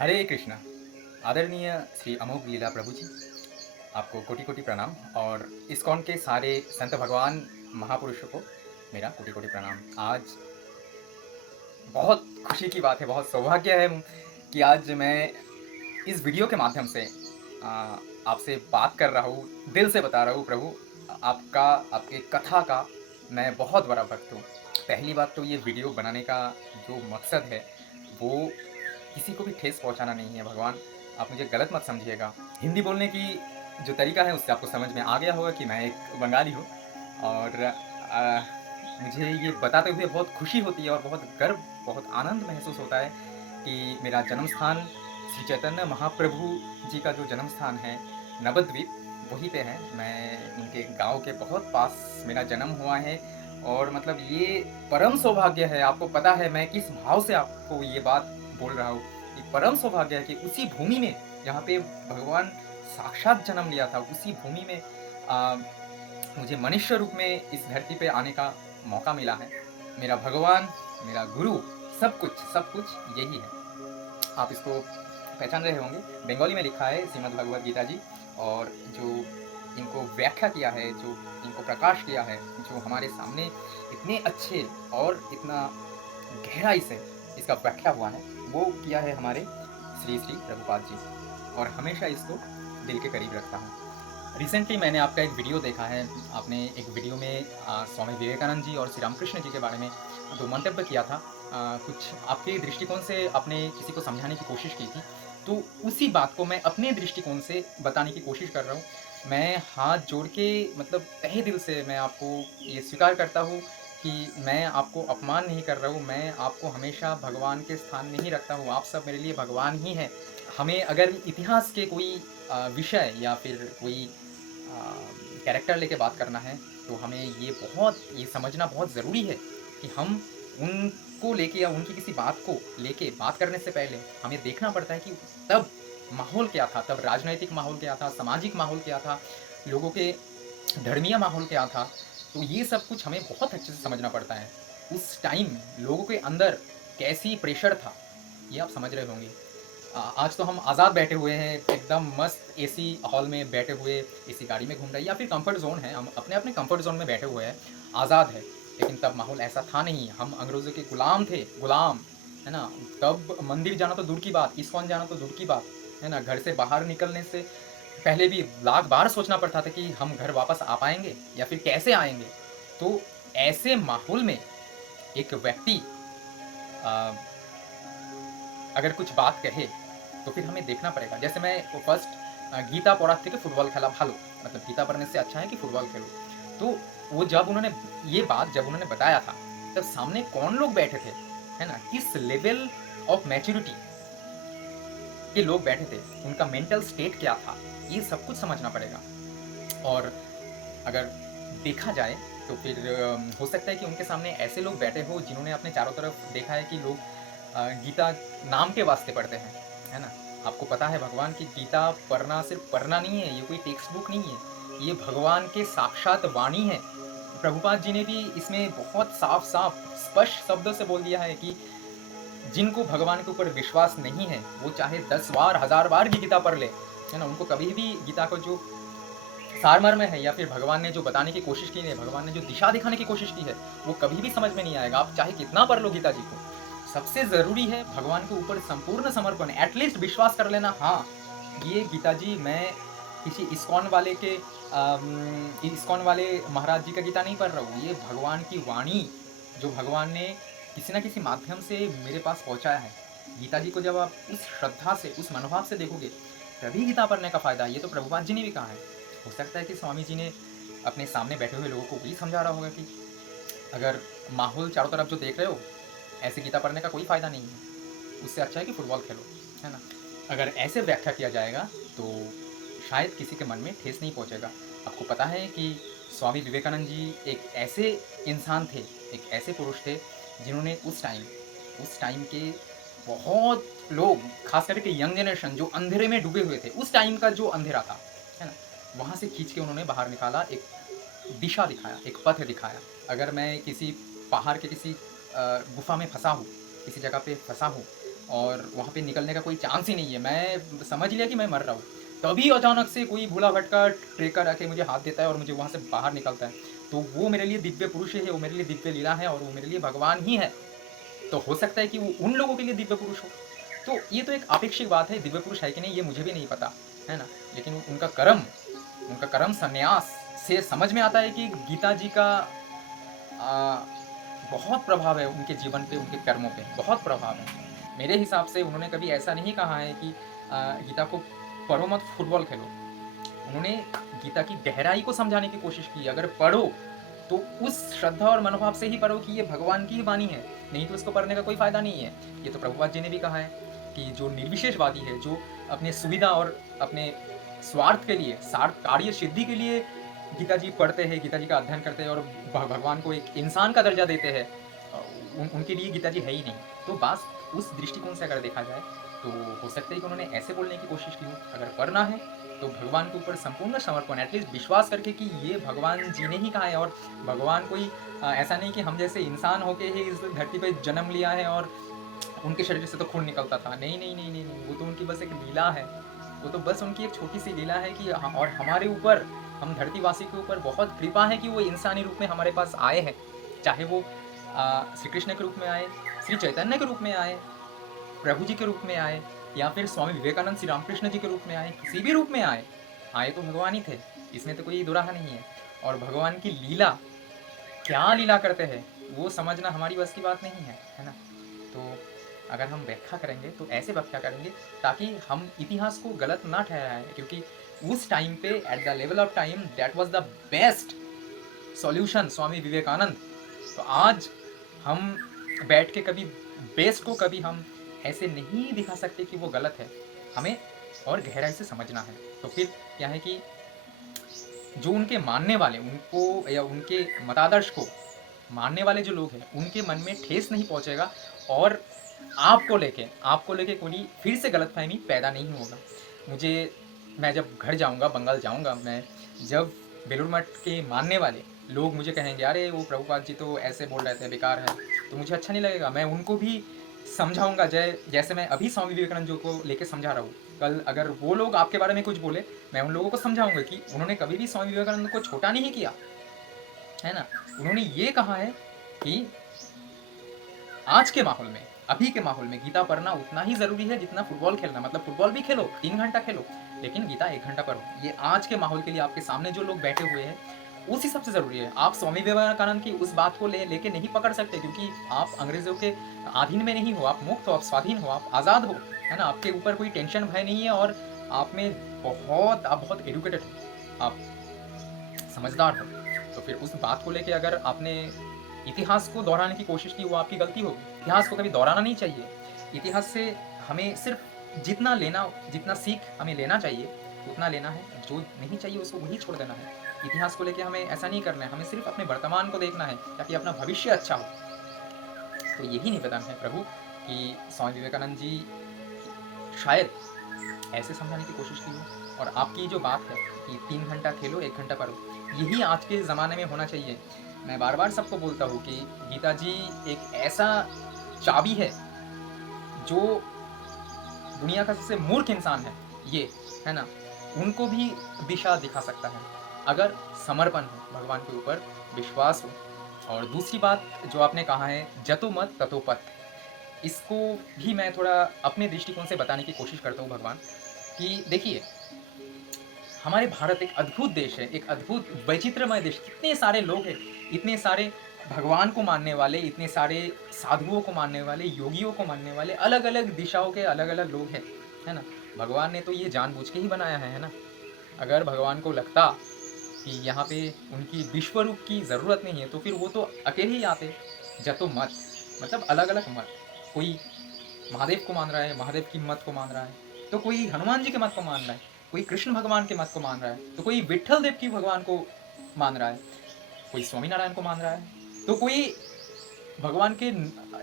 हरे कृष्णा। आदरणीय श्री अमोघ लीला प्रभु जी, आपको कोटि कोटि प्रणाम। और इस्कॉन के सारे संत भगवान महापुरुषों को मेरा कोटि कोटि प्रणाम। आज बहुत खुशी की बात है, बहुत सौभाग्य है कि आज मैं इस वीडियो के माध्यम से आपसे बात कर रहा हूँ। दिल से बता रहा हूँ प्रभु, आपका आपके कथा का मैं बहुत बड़ा भक्त हूँ। पहली बात तो ये वीडियो बनाने का जो मकसद है वो किसी को भी ठेस पहुंचाना नहीं है। भगवान, आप मुझे गलत मत समझिएगा। हिंदी बोलने की जो तरीका है उससे आपको समझ में आ गया होगा कि मैं एक बंगाली हूँ। और मुझे ये बताते हुए बहुत खुशी होती है और बहुत गर्व, बहुत आनंद महसूस होता है कि मेरा जन्म स्थान श्री चैतन्य महाप्रभु जी का जो जन्म स्थान है नवद्वीप, वहीं पे है। मैं उनके गांव के बहुत पास मेरा जन्म हुआ है। और मतलब ये परम सौभाग्य है। आपको पता है मैं किस भाव से आपको ये बात बोल रहा हूँ। ये परम सौभाग्य है कि उसी भूमि में जहाँ पे भगवान साक्षात जन्म लिया था, उसी भूमि में मुझे मनुष्य रूप में इस धरती पे आने का मौका मिला है। मेरा भगवान, मेरा गुरु, सब कुछ यही है। आप इसको पहचान रहे होंगे, बंगाली में लिखा है श्रीमद् भगवद गीता जी। और जो इनको व्याख्या किया है, जो इनको प्रकाश किया है, जो हमारे सामने इतने अच्छे और इतना गहराई से इसका व्याख्या हुआ है, वो किया है हमारे श्री श्री प्रभुपाद जी। और हमेशा इसको दिल के करीब रखता हूँ। रिसेंटली मैंने आपका एक वीडियो देखा है। आपने एक वीडियो में स्वामी विवेकानंद जी और श्री रामकृष्ण जी के बारे में जो मंतव्य किया था, कुछ आपके दृष्टिकोण से आपने किसी को समझाने की कोशिश की थी। तो उसी बात को मैं अपने दृष्टिकोण से बताने की कोशिश कर रहा हूँ। मैं हाथ जोड़ के, मतलब तहे दिल से मैं आपको ये स्वीकार करता हूँ कि मैं आपको अपमान नहीं कर रहा हूँ। मैं आपको हमेशा भगवान के स्थान में ही रखता हूँ। आप सब मेरे लिए भगवान ही हैं। हमें अगर इतिहास के कोई विषय या फिर कोई कैरेक्टर लेके बात करना है, तो हमें ये समझना बहुत ज़रूरी है कि हम उनको लेके या उनकी किसी बात को लेके बात करने से पहले हमें देखना पड़ता है कि तब माहौल क्या था, तब राजनैतिक माहौल क्या था, सामाजिक माहौल क्या था, लोगों के धर्मीय माहौल क्या था। तो ये सब कुछ हमें बहुत अच्छे से समझना पड़ता है। उस टाइम लोगों के अंदर कैसी प्रेशर था, ये आप समझ रहे होंगे। आज तो हम आज़ाद बैठे हुए हैं, एकदम मस्त एसी हॉल में बैठे हुए, एसी गाड़ी में घूम रहे हैं, या फिर कंफर्ट जोन है, हम अपने अपने कंफर्ट जोन में बैठे हुए हैं, आज़ाद है। लेकिन तब माहौल ऐसा था नहीं। हम अंग्रेज़ों के गुलाम थे, गुलाम, है ना। तब मंदिर जाना तो दूर की बात, इस्कॉन जाना तो दूर की बात, है ना। घर से बाहर निकलने से पहले भी लाख बार सोचना पड़ता था कि हम घर वापस आ पाएंगे या फिर कैसे आएंगे। तो ऐसे माहौल में एक व्यक्ति अगर कुछ बात कहे तो फिर हमें देखना पड़ेगा। जैसे मैं फर्स्ट गीता पढ़ा थी कि फुटबॉल खेला भालो, मतलब गीता पढ़ने से अच्छा है कि फुटबॉल खेलो। तो वो जब उन्होंने ये बात जब उन्होंने बताया था, तब सामने कौन लोग बैठे थे, है ना, किस लेवल ऑफ मैच्योरिटी के लोग बैठे थे, उनका मेंटल स्टेट क्या था, ये सब कुछ समझना पड़ेगा। और अगर देखा जाए तो फिर हो सकता है कि उनके सामने ऐसे लोग बैठे हो जिन्होंने अपने चारों तरफ देखा है कि लोग गीता नाम के वास्ते पढ़ते हैं, है ना। आपको पता है भगवान की गीता पढ़ना सिर्फ पढ़ना नहीं है, ये कोई टेक्स्ट बुक नहीं है, ये भगवान के साक्षात वाणी है। प्रभुपाद जी ने भी इसमें बहुत साफ साफ स्पष्ट शब्दों से बोल दिया है कि जिनको भगवान के ऊपर विश्वास नहीं है, वो चाहे 10 बार 1000 बार भी गीता पढ़ ले, है ना, उनको कभी भी गीता को जो सारमर्म है या फिर भगवान ने जो बताने की कोशिश की है, भगवान ने जो दिशा दिखाने की कोशिश की है, वो कभी भी समझ में नहीं आएगा। आप चाहे कितना पढ़ लो गीता जी को, सबसे ज़रूरी है भगवान के ऊपर संपूर्ण समर्पण, एटलीस्ट विश्वास कर लेना, हाँ ये गीता जी मैं किसी इस्कॉन वाले महाराज जी का गीता नहीं पढ़ रहा हूँ। ये भगवान की वाणी जो भगवान ने किसी ना किसी माध्यम से मेरे पास पहुँचाया है। गीता जी को जब आप उस श्रद्धा से, उस मनोभाव से देखोगे, तभी गीता पढ़ने का फ़ायदा। ये तो प्रभुपाद जी ने भी कहा है। हो सकता है कि स्वामी जी ने अपने सामने बैठे हुए लोगों को भी समझा रहा होगा कि अगर माहौल चारों तरफ जो देख रहे हो, ऐसे गीता पढ़ने का कोई फ़ायदा नहीं है, उससे अच्छा है कि फुटबॉल खेलो, है ना। अगर ऐसे व्याख्या किया जाएगा तो शायद किसी के मन में ठेस नहीं पहुंचेगा। आपको पता है कि स्वामी विवेकानंद जी एक ऐसे इंसान थे, एक ऐसे पुरुष थे जिन्होंने उस टाइम के बहुत लोग, खास करके यंग जनरेशन जो अंधेरे में डूबे हुए थे, उस टाइम का जो अंधेरा था, है ना, वहाँ से खींच के उन्होंने बाहर निकाला, एक दिशा दिखाया, एक पथ दिखाया। अगर मैं किसी पहाड़ के किसी गुफा में फंसा हूँ, किसी जगह पे फंसा हूँ, और वहाँ पे निकलने का कोई चांस ही नहीं है। मैं समझ लिया कि मैं मर रहा हूँ, तभी अचानक से कोई भूला भटका ट्रेकर आके मुझे हाथ देता है और मुझे वहाँ से बाहर निकलता है। तो वो मेरे लिए दिव्य पुरुष है, वो मेरे लिए दिव्य लीला है और वो मेरे लिए भगवान ही है। तो हो सकता है कि वो उन लोगों के लिए दिव्य पुरुष हो। तो ये तो एक आपेक्षिक बात है, दिव्य पुरुष है कि नहीं ये मुझे भी नहीं पता, है ना? लेकिन उनका कर्म संन्यास से समझ में आता है कि गीता जी का आ, बहुत प्रभाव है उनके जीवन पे, उनके कर्मों पे बहुत प्रभाव है। मेरे हिसाब से उन्होंने कभी ऐसा नहीं कहा है कि गीता को पढ़ो मत, फुटबॉल खेलो। उन्होंने गीता की गहराई को समझाने की कोशिश की। अगर पढ़ो तो उस श्रद्धा और मनोभाव से ही पढ़ो कि ये भगवान की ही वाणी है, नहीं तो इसको पढ़ने का कोई फायदा नहीं है। ये तो प्रभुपाद जी ने भी कहा है कि जो निर्विशेषवादी है, जो अपने सुविधा और अपने स्वार्थ के लिए, स्वार्थ कार्य सिद्धि के लिए गीता जी पढ़ते हैं, गीता जी का अध्ययन करते हैं और भगवान को एक इंसान का दर्जा देते हैं, उनके लिए गीता जी है ही नहीं। तो बस उस दृष्टिकोण से अगर देखा जाए तो हो सकता है कि उन्होंने ऐसे बोलने की कोशिश की हो, अगर पढ़ना है तो भगवान के ऊपर संपूर्ण समर्पण, एटलीस्ट विश्वास करके कि ये भगवान जी ने ही कहा है और भगवान कोई ऐसा नहीं कि हम जैसे इंसान होके ही इस धरती पे जन्म लिया है और उनके शरीर से तो खून निकलता था। नहीं नहीं नहीं नहीं नहीं, वो तो उनकी बस एक लीला है, वो तो बस उनकी एक छोटी सी लीला है कि और हमारे ऊपर, हम धरतीवासी के ऊपर बहुत कृपा है कि वो इंसानी रूप में हमारे पास आए हैं। चाहे वो श्री कृष्ण के रूप में आए, श्री चैतन्य के रूप में आए, प्रभु जी के रूप में आए, या फिर स्वामी विवेकानंद श्री रामकृष्ण जी के रूप में आए, किसी भी रूप में आए, आए तो भगवान ही थे, इसमें तो कोई दुराहा नहीं है। और भगवान की लीला, क्या लीला करते हैं वो समझना हमारी बस की बात नहीं है ना? तो अगर हम व्याख्या करेंगे तो ऐसे व्याख्या करेंगे ताकि हम इतिहास को गलत ना ठहराएं, क्योंकि उस टाइम पे at the level of time that was the best solution, Swami Vivekananda. तो आज हम बैठ के कभी बेस्ट को कभी हम ऐसे नहीं दिखा सकते कि वो गलत है, हमें और गहराई से समझना है। तो फिर क्या है कि जो उनके मानने वाले, उनको या उनके मतादर्श को मानने वाले जो लोग हैं, उनके मन में ठेस नहीं पहुंचेगा और आपको लेके कोई फिर से गलतफहमी पैदा नहीं होगा। मैं जब घर जाऊंगा, बंगाल जाऊंगा, मैं जब बेलूर मठ के मानने वाले लोग मुझे कहेंगे अरे वो प्रभुपाद जी तो ऐसे बोल रहे थे, बेकार है, तो मुझे अच्छा नहीं लगेगा। मैं उनको भी समझाऊंगा, जैसे मैं अभी स्वामी विवेकानंद जी को लेके समझा रहा हूँ। कल अगर वो लोग आपके बारे में कुछ बोले, मैं उन लोगों को समझाऊंगा कि उन्होंने कभी भी स्वामी विवेकानंद को छोटा नहीं किया, है ना? उन्होंने ये कहा है कि आज के माहौल में, अभी के माहौल में गीता पढ़ना उतना ही जरूरी है जितना फुटबॉल खेलना। मतलब फुटबॉल भी खेलो 3 घंटा खेलो, लेकिन गीता 1 घंटा पढ़ो। ये आज के माहौल के लिए आपके सामने जो लोग बैठे हुए हैं उस हिसाब से जरूरी है। आप स्वामी विवेकानंद की उस बात को लेके नहीं पकड़ सकते, क्योंकि आप अंग्रेजों के अधीन में नहीं हो, आप मुक्त हो, आप स्वाधीन हो, आप आज़ाद हो, है ना? आपके ऊपर कोई टेंशन भय नहीं है और आप बहुत एडुकेटेड हो, आप समझदार हो। तो फिर उस बात को लेके अगर आपने इतिहास को दोहराने की कोशिश की, वो आपकी गलती होगी। इतिहास को कभी दोहराना नहीं चाहिए। इतिहास से हमें सिर्फ जितना सीख हमें लेना चाहिए उतना लेना है, जो नहीं चाहिए उसको वही छोड़ देना है। इतिहास को लेके हमें ऐसा नहीं करना है, हमें सिर्फ अपने वर्तमान को देखना है ताकि अपना भविष्य अच्छा हो। तो यही निवेदन है प्रभु कि स्वामी विवेकानंद जी शायद ऐसे समझाने की कोशिश की हो। और आपकी जो बात है कि 3 घंटा खेलो 1 घंटा पढ़ो, यही आज के ज़माने में होना चाहिए। मैं बार बार सबको बोलता हूँ कि गीता जी एक ऐसा चाबी है जो दुनिया का सबसे मूर्ख इंसान है, ये है ना, उनको भी दिशा दिखा सकता है अगर समर्पण हो, भगवान के ऊपर विश्वास हो। और दूसरी बात जो आपने कहा है जतो मत ततो पथ, इसको भी मैं थोड़ा अपने दृष्टिकोण से बताने की कोशिश करता हूँ भगवान कि देखिए, हमारे भारत एक अद्भुत देश है, एक अद्भुत वैचित्रमय देश। कितने सारे लोग हैं, इतने सारे भगवान को मानने वाले, इतने सारे साधुओं को मानने वाले, योगियों को मानने वाले, अलग अलग दिशाओं के अलग अलग लोग हैं, है ना? भगवान ने तो ये जानबूझ के ही बनाया है ना? अगर भगवान को लगता कि यहाँ पे उनकी विश्व रूप की ज़रूरत नहीं है तो फिर वो तो अकेले ही आते। जतो मत मतलब अलग अलग मत, कोई महादेव को मान रहा है, महादेव की मत को मान रहा है, तो कोई हनुमान जी के मत को मान रहा है, कोई कृष्ण भगवान के मत को मान रहा है, तो कोई विठल देव की भगवान को मान रहा है, कोई स्वामीनारायण को मान रहा है, तो कोई भगवान के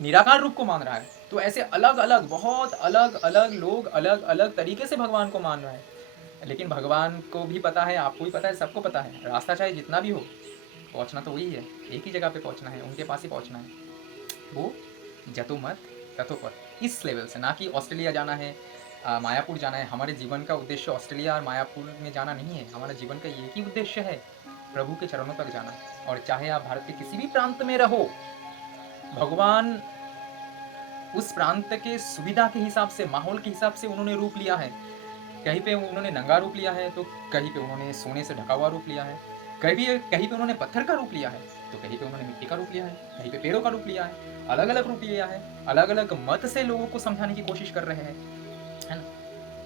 निराकार रूप को मान रहा है। तो ऐसे अलग अलग, बहुत अलग अलग लोग अलग अलग तरीके से भगवान को मान रहा है। लेकिन भगवान को भी पता है, आपको भी पता है, सबको पता है, रास्ता चाहे जितना भी हो, पहुँचना तो वही है, एक ही जगह पे पहुँचना है, उनके पास ही पहुँचना है। वो जतो मत ततो पथ, इस लेवल से, ना कि ऑस्ट्रेलिया जाना है, मायापुर जाना है। हमारे जीवन का उद्देश्य ऑस्ट्रेलिया और मायापुर में जाना नहीं है। हमारा जीवन का एक ही उद्देश्य है, प्रभु के चरणों तक जाना। और चाहे आप भारत के किसी भी प्रांत में रहो, भगवान उस प्रांत के सुविधा के हिसाब से, माहौल के हिसाब से उन्होंने रूप लिया है। कहीं पे उन्होंने नंगा रूप लिया है, तो कहीं पे उन्होंने सोने से ढका हुआ रूप लिया है, कहीं पे उन्होंने पत्थर का रूप लिया है, तो कहीं पे उन्होंने मिट्टी का रूप लिया है, कहीं पे पेड़ों का रूप लिया है। अलग अलग रूप लिया है, अलग अलग मत से लोगों को समझाने की कोशिश कर रहे हैं, है ना।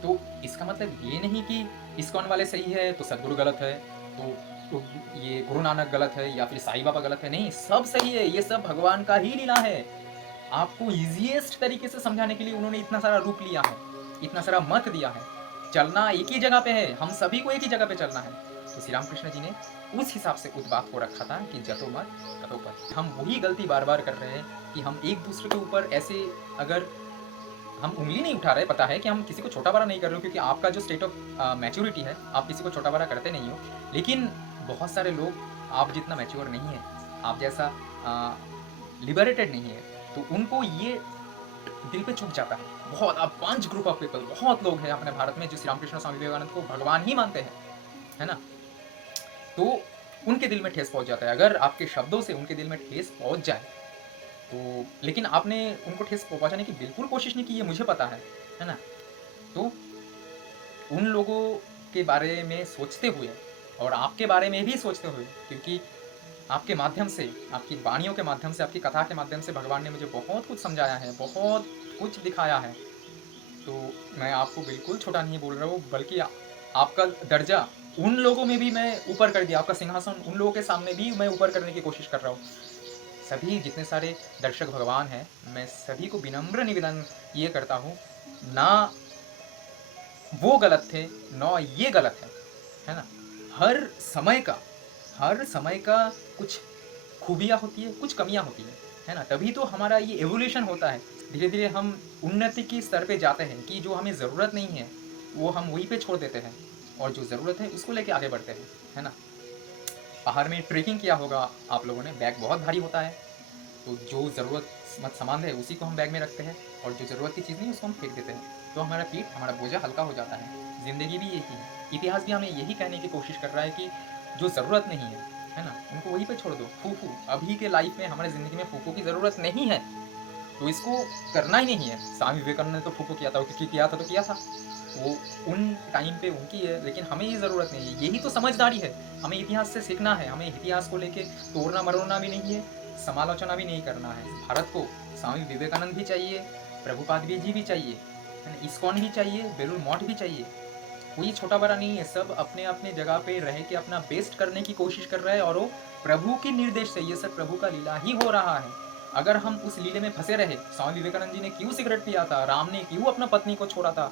तो इसका मतलब ये नहीं कि इस्कॉन वाले सही है तो सदगुरु गलत है, तो ये गुरु नानक गलत है या फिर साईं बाबा गलत है। नहीं, सब सही है, ये सब भगवान का ही लीला है। आपको ईजीएस्ट तरीके से समझाने के लिए उन्होंने इतना सारा रूप लिया है, इतना सारा मत दिया है। चलना एक ही जगह पे है, हम सभी को एक ही जगह पे चलना है। तो श्री रामकृष्ण जी ने उस हिसाब से उस बात को रखा था कि जतो मत ततो पथ। हम वही गलती बार बार कर रहे हैं कि हम एक दूसरे के ऊपर ऐसे, अगर हम उंगली नहीं उठा रहे, पता है कि हम किसी को छोटा बड़ा नहीं कर रहे हो, क्योंकि आपका जो स्टेट ऑफ मैच्योरिटी है, आप किसी को छोटा बड़ा करते नहीं हो। लेकिन बहुत सारे लोग आप जितना मैच्योर नहीं है, आप जैसा लिबरेटेड नहीं है, तो उनको ये दिल पे चुभ जाता है। बहुत अब पंच ग्रुप ऑफ पीपल, बहुत लोग हैं अपने भारत में जो श्री रामकृष्ण स्वामी विवेकानंद को भगवान ही मानते हैं, है ना। तो उनके दिल में ठेस पहुंच जाता है। अगर आपके शब्दों से उनके दिल में ठेस पहुंच जाए तो, लेकिन आपने उनको ठेस पहुंचाने की बिल्कुल कोशिश नहीं की, ये मुझे पता है ना। तो उन लोगों के बारे में सोचते हुए और आपके बारे में भी सोचते हुए, क्योंकि आपके माध्यम से, आपकी वाणियों के माध्यम से, आपकी कथा के माध्यम से भगवान ने मुझे बहुत कुछ समझाया है, बहुत कुछ दिखाया है। तो मैं आपको बिल्कुल छोटा नहीं बोल रहा हूँ, बल्कि आपका दर्जा उन लोगों में भी मैं ऊपर कर दिया, आपका सिंहासन उन लोगों के सामने भी मैं ऊपर करने की कोशिश कर रहा हूँ। सभी जितने सारे दर्शक भगवान हैं, मैं सभी को विनम्र निवेदन ये करता हूँ, ना वो गलत थे ना ये गलत है ना। हर समय का कुछ खूबियाँ होती है, कुछ कमियाँ होती है ना। तभी तो हमारा ये एवोल्यूशन होता है। धीरे धीरे हम उन्नति की स्तर पे जाते हैं कि जो हमें ज़रूरत नहीं है वो हम वहीं पे छोड़ देते हैं, और जो ज़रूरत है उसको लेके आगे बढ़ते हैं, है ना। पहाड़ में ट्रेकिंग किया होगा आप लोगों ने, बैग बहुत भारी होता है, तो जो ज़रूरतमंद सामान है उसी को हम बैग में रखते हैं, और जो ज़रूरत की चीज़ नहीं उसको हम फेंक देते हैं, तो हमारा पीठ, हमारा बोझा हल्का हो जाता है। ज़िंदगी भी यही है, इतिहास भी हमें यही कहने की कोशिश कर रहा है कि जो ज़रूरत नहीं है ना, उनको वहीं पे छोड़ दो। फूफू, अभी के लाइफ में, हमारे ज़िंदगी में फूफू की ज़रूरत नहीं है, तो इसको करना ही नहीं है। स्वामी विवेकानंद ने तो फूफू किया था, क्योंकि किया था तो किया था, वो उन टाइम पे उनकी है, लेकिन हमें ये ज़रूरत नहीं है। यही तो समझदारी है, हमें इतिहास से सीखना है, हमें इतिहास को लेके तोड़ना मरोड़ना भी नहीं है, समालोचना भी नहीं करना है। भारत को स्वामी विवेकानंद भी चाहिए, प्रभुपाद जी भी चाहिए, इस्कॉन भी चाहिए, बेलूर मठ भी चाहिए। कोई छोटा बड़ा नहीं है, सब अपने अपने जगह पे रह के अपना बेस्ट करने की कोशिश कर रहा है, और वो प्रभु के निर्देश से, ये सब प्रभु का लीला ही हो रहा है। अगर हम उस लीले में फंसे रहे, स्वामी विवेकानंद जी ने क्यों सिगरेट पिया था, राम ने क्यों अपना पत्नी को छोड़ा था,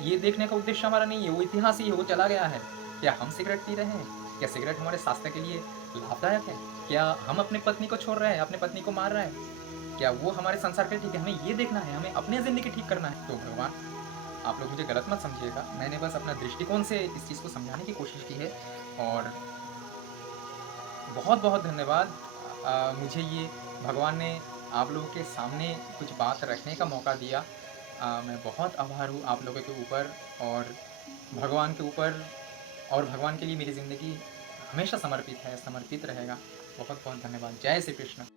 ये देखने का उद्देश्य हमारा नहीं है, वो इतिहास ही है, वो चला गया है। क्या हम सिगरेट पी रहे हैं? क्या सिगरेट हमारे स्वास्थ्य के लिए लाभदायक है? क्या हम अपने पत्नी को छोड़ रहे हैं, अपने पत्नी को मार रहे हैं? क्या वो हमारे संसार के ठीक है? हमें ये देखना है, हमें अपनी ज़िंदगी ठीक करना है। तो भगवान, आप लोग मुझे गलत मत समझिएगा, मैंने बस अपना दृष्टिकोण से इस चीज़ को समझाने की कोशिश की है। और बहुत बहुत धन्यवाद, मुझे ये भगवान ने आप लोगों के सामने कुछ बात रखने का मौका दिया। मैं बहुत आभार हूँ आप लोगों के ऊपर, और भगवान के ऊपर, और भगवान के लिए मेरी ज़िंदगी हमेशा समर्पित है, समर्पित रहेगा। बहुत बहुत धन्यवाद। जय श्री कृष्ण।